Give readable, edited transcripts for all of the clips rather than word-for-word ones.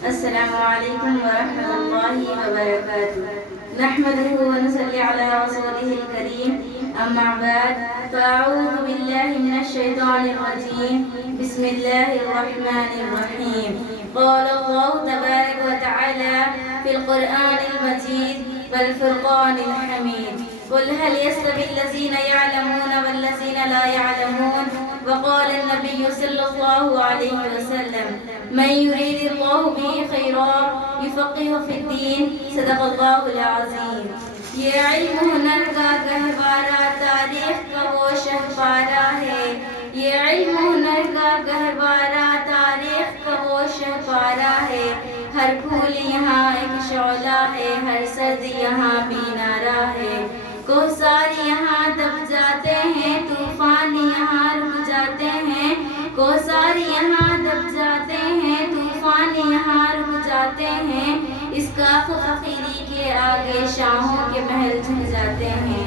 السلام علیکم ورحمۃ اللہ وبرکاتہ نحمده ونصلي على رسوله الكريم اما بعد فاعوذ باللہ من الشیطان الرجیم بسم اللہ الرحمن الرحیم قال اللہ تبارک وتعالى في القرآن المجید والفرقان الحمید قل هل يستوي الذين يعلمون والذين لا يعلمون وقال النبي صلى الله عليه وسلم من يريد الله به خيرا يفقهه في الدين صدق الله العظيم یہ علم ہنر کا گہوارہ تاریخ کا وہ شہپارہ ہے یہ علم ہنر کا گہوارہ تاریخ کا وہ شہپارہ ہے ہر پھول یہاں ایک شعلہ ہے ہر سرد یہاں مینارہ ہے کوثر یہاں دب جاتے ہیں طوفان یہاں رک جاتے ہیں کوثر یہاں دب جاتے ہیں طوفان یہاں رک جاتے ہیں اس کا فقیری کے آگے شاہوں کے محل جھک جاتے ہیں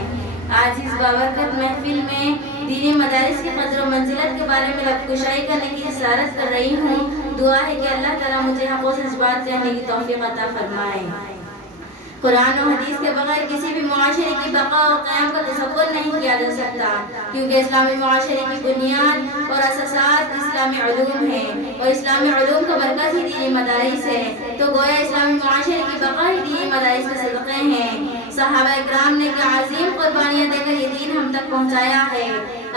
آج اس بابرکت محفل میں دینی مدارس کی قدر و منزلت کے بارے میں لب کشائی کرنے کی اصرارت کر رہی ہوں دعا ہے کہ اللہ تعالیٰ مجھے حق و سچ بات کہنے کی توفیق عطا فرمائے قرآن و حدیث کے بغیر کسی بھی معاشرے کی بقا و قیام کا تصور نہیں کیا جا سکتا کیونکہ اسلامی معاشرے کی بنیاد اور اساسات اسلامی علوم ہیں اور اسلامی علوم کا مرکز ہی دینی مدارس ہے تو گویا اسلامی معاشرے کی بقا ہی دینی مدارس کے صدقے ہیں صحابہ اکرام نے کیا عظیم قربانیاں دے کر یہ دین ہم تک پہنچایا ہے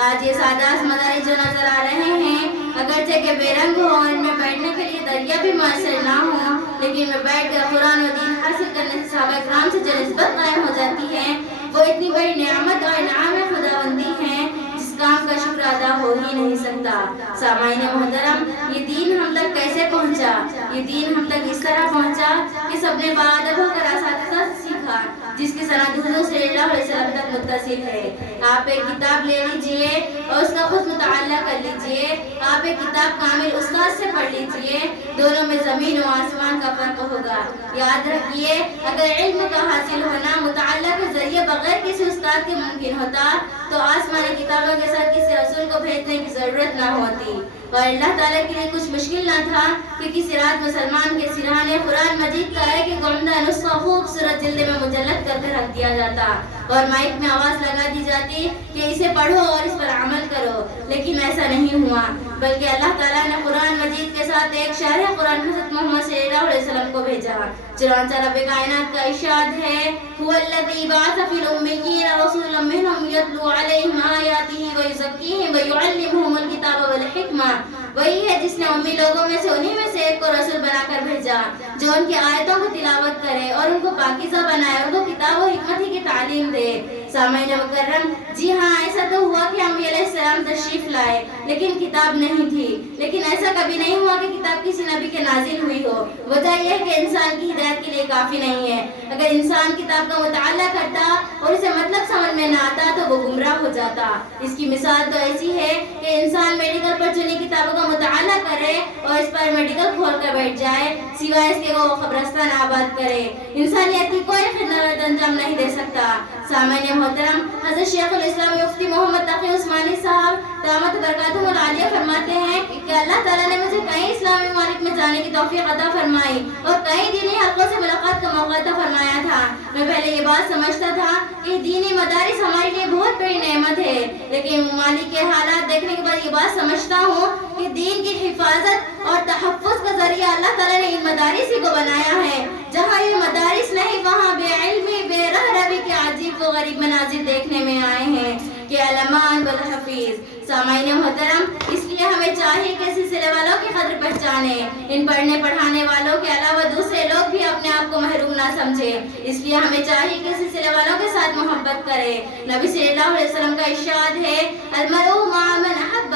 آج یہ سادات مدارس جو نظر آ رہے ہیں اگرچہ کہ بے رنگ ہو اور ان میں بیٹھنے کے لیے دریا بھی میسر نہ ہو لیکن میں بیٹھ کر قرآن و دین حاصل کرنے سے صحابہ اکرام سے جو نسبت قائم ہو جاتی ہے وہ اتنی بڑی نعمت اور انعام خداوندی ہے جس کام کا شکر ادا ہو ہی نہیں سکتا سامعین محترم یہ دین ہم تک کیسے پہنچا یہ دین ہم تک اس طرح پہنچا کہ سب نے باادب ہو کر اساتذہ سے سیکھا جس کی سند حضور صلی اللہ علیہ وسلم تک متصل ہے آپ ایک کتاب لے لیجئے اور اس کا خود مطالعہ کر لیجئے آپ ایک کتاب کامل استاد سے پڑھ لیجئے دونوں میں زمین و آسمان کا فرق ہوگا یاد رکھیے اگر علم کا حاصل ہونا مطالعہ کے ذریعے بغیر کسی استاد کے ممکن ہوتا تو آسمانی کتابوں کے ساتھ کسی رسول کو بھیجنے کی ضرورت نہ ہوتی اور اللہ تعالیٰ کے لیے کچھ مشکل نہ تھا کہ کسی رات مسلمان کے سرحانے قرآن مجید کا ہے کہ عمدہ نسخہ خوبصورت جلد میں مجلد کر کے رکھ دیا جاتا اور مائک میں آواز لگا دی جاتی کہ اسے پڑھو اور اس پر عمل کرو لیکن ایسا نہیں ہوا بلکہ اللہ تعالیٰ نے قرآن مجید کے ساتھ ایک شارح قرآن حضرت محمد صلی اللہ علیہ وسلم کو بھیجا چنانچہ رب کائنات کا ارشاد ہے هو الذی بعث فی الامیین رسولا منہم یتلو علیہم آیاتہ ویزکیہم ویعلمہم الکتاب والحکمہ وہی ہے جس نے امی لوگوں میں سے انہی میں سے ایک کو رسول بنا کر بھیجا جو ان کی آیتوں کو تلاوت کرے اور ان کو پاکیزہ بنائے ان کو کتاب و حکمت ہی کی تعلیم دے سامعین مکرم جی ہاں ایسا تو ہوا کہ انبیاء علیہ السلام تشریف لائے لیکن کتاب نہیں تھی لیکن ایسا کبھی نہیں ہوا کہ کتاب کسی نبی کے نازل ہوئی ہو وجہ یہ ہے کہ انسان کی ہدایت کے لیے کافی نہیں ہے اگر انسان کتاب کا مطالعہ کرتا اور اسے مطلب سمجھ میں نہ آتا تو وہ گمراہ ہو جاتا اس کی مثال تو ایسی ہے کہ انسان میڈیکل پر چنی کتابوں کا مطالعہ کرے اور اس پر میڈیکل کھول کر بیٹھ جائے سوائے اس کے وہ قبرستان آباد کرے انسانیت کی کوئی خدمت انجام نہیں دے سکتا سامعین محترم حضرت شیخ الاسلام مفتی محمد تقی عثمانی صاحب دامت برکاتہم العالیہ فرماتے ہیں کہ اللہ تعالیٰ نے مجھے کئی اسلامی ممالک میں جانے کی توفیق عطا فرمائی اور کئی دینی حلقوں سے ملاقات کا موقع عطا فرمایا تھا میں پہلے یہ بات سمجھتا تھا کہ دینی مدارس ہمارے لیے بہت بڑی نعمت ہے لیکن ممالک کے حالات دیکھنے کے بعد یہ بات سمجھتا ہوں کہ دین کی حفاظت اور تحفظ کا ذریعہ اللہ تعالیٰ نے ان مدارس ہی کو بنایا ہے جہاں یہ مدارس نہیں وہاں بے علمی بے رہروی کے عجیب و غریب مناظر دیکھنے میں آئے ہیں کہ علمان بالحفیظ سامعین محترم اس لیے ہمیں چاہیے کہ سلسلے والوں کی قدر پہچانے ان پڑھنے پڑھانے والوں کے علاوہ دوسرے لوگ بھی اپنے آپ کو محروم نہ سمجھے اس لیے ہمیں چاہیے کہ سلسلے والوں کے ساتھ محبت کرے نبی صلی اللہ علیہ وسلم کا ارشاد ہے المرء مع من احب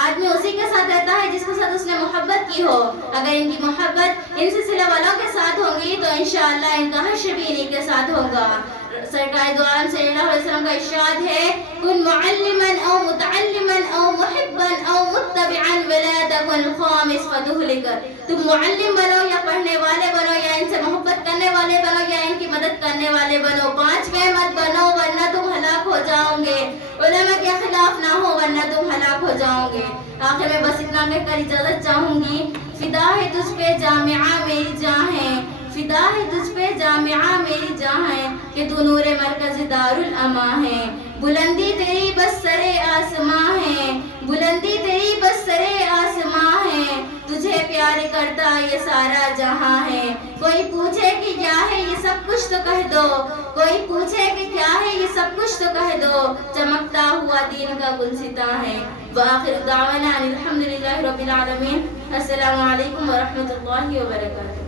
آدمی اسی کے ساتھ رہتا ہے جس کے ساتھ اس نے محبت کی ہو اگر ان کی محبت ان سلسلے والوں کے ساتھ ہوگی تو انشاءاللہ ان کا حشر بھی انہی کے ساتھ ہوگا سرکار دو عالم صلی اللہ علیہ وسلم کا ارشاد ہے کن معلما او متعلما او محبا او متبعا ولا تكن الخامس فتهلك تم معلم بنو یا پڑھنے والے بنو یا ان سے محبت کرنے والے بنو یا ان کی مدد کرنے والے بنو پانچویں مت بنو ورنہ تم ہلاک ہو جاؤ گے علماء کے خلاف نہ ہو ورنہ تم ہلاک ہو جاؤ گے آخر میں بس اتنا کہہ کر اجازت چاہوں گی فدا ہے تجھ پہ جامعہ میری جاں ہے، فدا ہے تجھ پہ جامعہ میری جاں ہے کہ تو نور مرکز دارالاماں ہے. بلندی تیری بس سرے آسماں ہے، بلندی تیری بس سرے آسماں ہے، تجھے پیار کرتا یہ سارا جہاں ہے. کوئی پوچھے کہ کیا ہے یہ سب کچھ تو کہہ دو، کوئی پوچھے کہ کیا ہے یہ سب کچھ تو کہہ دو، چمکتا ہوا دین کا گلستاں ہے. وآخر دعوانا الحمدللہ رب العالمین. السلام علیکم ورحمۃ اللہ وبرکاتہ.